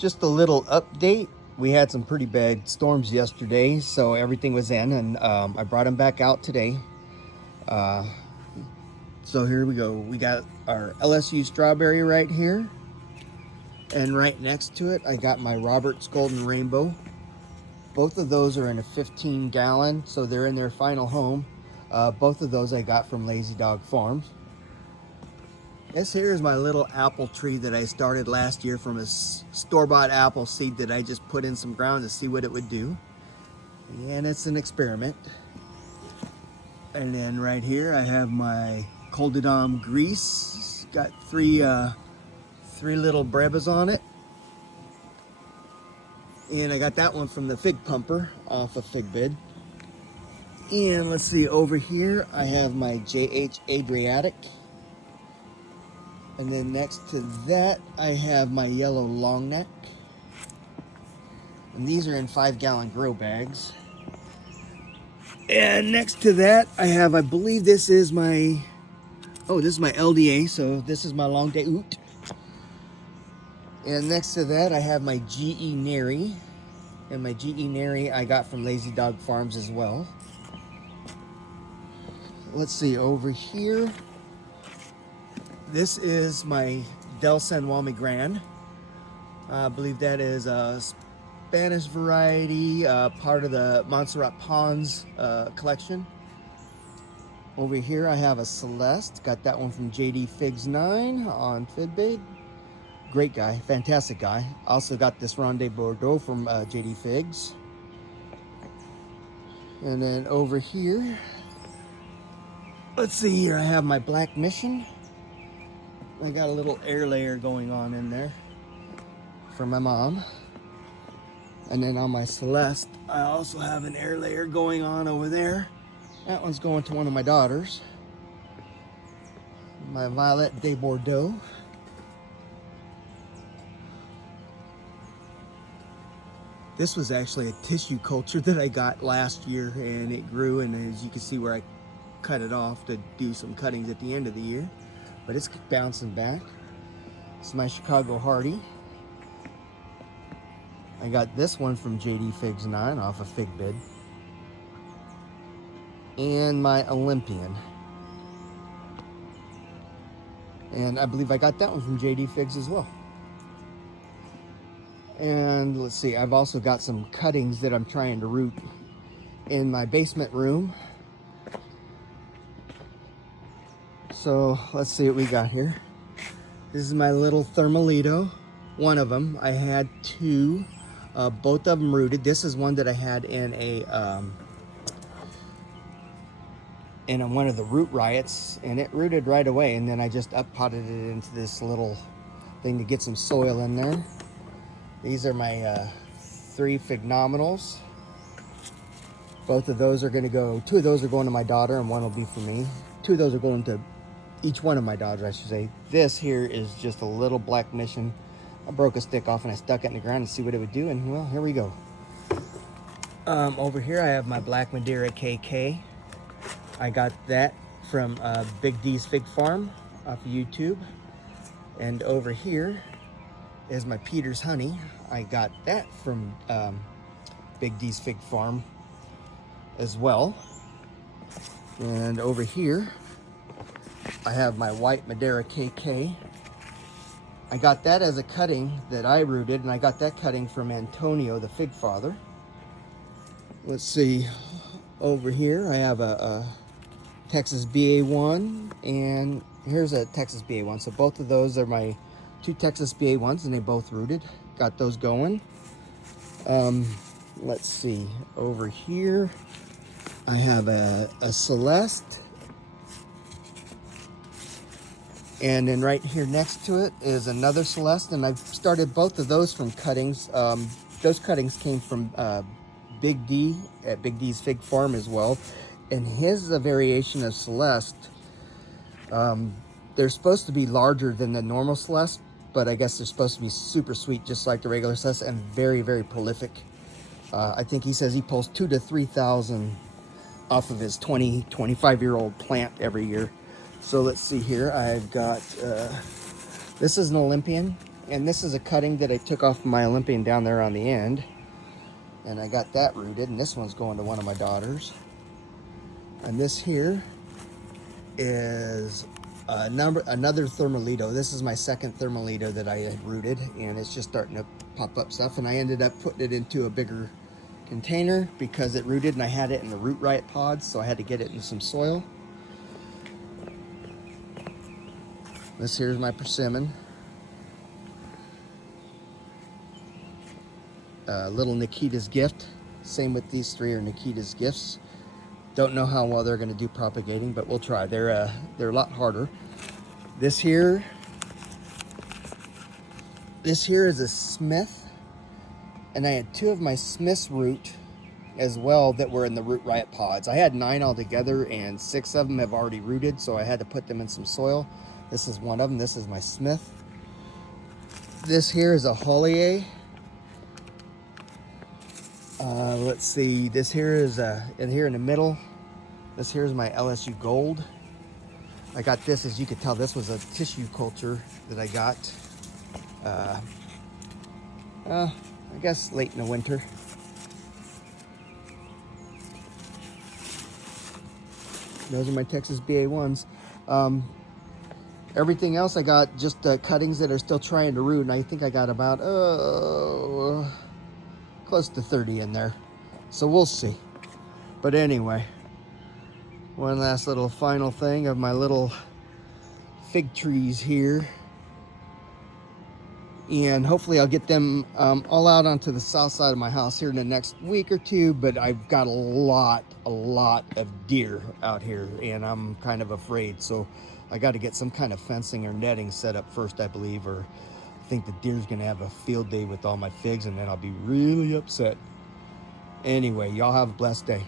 Just a little update. We had some pretty bad storms yesterday, so everything was in, and I brought them back out today. Uh, so here we go. We got our LSU strawberry right here, and right next to it, I got my Roberts Golden Rainbow. Both of those are in a 15-gallon, so they're in their final home. Both of those I got from Lazy Dog Farms. This here is my little apple tree that I started last year from a store-bought apple seed that I just put in some ground to see what it would do. And it's an experiment. And then right here I have my Coldedom grease. It's got three little brebbas on it. And I got that one from the Fig Pumper off of FigBid. And let's see, over here I have my JH Adriatic. And then next to that, I have my yellow long neck. And these are in 5-gallon grow bags. And next to that, I have, I believe this is my LDA, so this is my long day oot. And next to that, I have my GE Neri. And my GE Neri I got from Lazy Dog Farms as well. Let's see, over here, this is my Del San Juan Grand. I believe that is a Spanish variety, part of the Montserrat Ponds collection. Over here I have a Celeste, got that one from JD Figs 9 on FidBig. Great guy, fantastic guy. Also got this Ronde Bordeaux from JD Figs. And then over here, let's see here, I have my Black Mission. I got a little air layer going on in there for my mom. And then on my Celeste, I also have an air layer going on over there. That one's going to one of my daughters. My Violet de Bordeaux. This was actually a tissue culture that I got last year, and it grew, and as you can see where I cut it off to do some cuttings at the end of the year. But it's bouncing back. It's my Chicago Hardy. I got this one from JD Figs 9 off of FigBid. And my Olympian. And I believe I got that one from JD Figs as well. And let's see, I've also got some cuttings that I'm trying to root in my basement room. So let's see what we got here. This is my little Thermalito. One of them. I had two. Both of them rooted. This is one that I had in one of the root riots, and it rooted right away. And then I just up potted it into this little thing to get some soil in there. These are my 3 Phenomenals. Both of those are going to go. 2 of those are going to my daughter, and 1 will be for me. 2 of those are going to each one of my daughters, I should say. This here is just a little Black Mission. I broke a stick off and I stuck it in the ground to see what it would do, and well, here we go. Over here I have my Black Madeira KK. I got that from Big D's Fig Farm off of YouTube. And over here is my Peter's Honey. I got that from Big D's Fig Farm as well. And over here I have my White Madeira KK. I got that as a cutting that I rooted, and I got that cutting from Antonio, the Fig Father. Let's see, over here I have a Texas BA1, and here's a Texas BA1. So both of those are my 2 Texas BA1s, and they both rooted. Got those going. Let's see, over here I have a Celeste. And then right here next to it is another Celeste, and I've started both of those from cuttings. Those cuttings came from Big D at Big D's Fig Farm as well. And his is a variation of Celeste. They're supposed to be larger than the normal Celeste, but I guess they're supposed to be super sweet, just like the regular Celeste, and very, very prolific. I think he says he pulls 2,000 to 3,000 off of his 25-year-old plant every year. So let's see here. I've got, this is an Olympian, And this is a cutting that I took off my Olympian down there on the end. And I got that rooted, and this one's going to one of my daughters. And this here is another thermalito. This is my second thermalito that I had rooted, and it's just starting to pop up stuff. And I ended up putting it into a bigger container because it rooted, and I had it in the root riot pods, so I had to get it in some soil. This here's my persimmon. Little Nikita's gift. Same with these three are Nikita's gifts. Don't know how well they're going to do propagating, but we'll try. They're a lot harder. This here is a Smith, and I had 2 of my Smith's root as well that were in the root riot pods. I had 9 altogether, and 6 of them have already rooted, so I had to put them in some soil. This is one of them. This is my Smith. This here is a Hollier. Let's see. This here is here in the middle. This here is my LSU Gold. I got this, as you could tell, this was a tissue culture that I got. I guess late in the winter. Those are my Texas BA1s. Everything else I got just cuttings that are still trying to root, and I think I got about close to 30 in there. So we'll see. But anyway, one last little final thing of my little fig trees here. And hopefully I'll get them all out onto the south side of my house here in the next week or 2. But I've got a lot of deer out here, and I'm kind of afraid. So I got to get some kind of fencing or netting set up first, I believe, or I think the deer's gonna have a field day with all my figs, and then I'll be really upset. Anyway, y'all have a blessed day.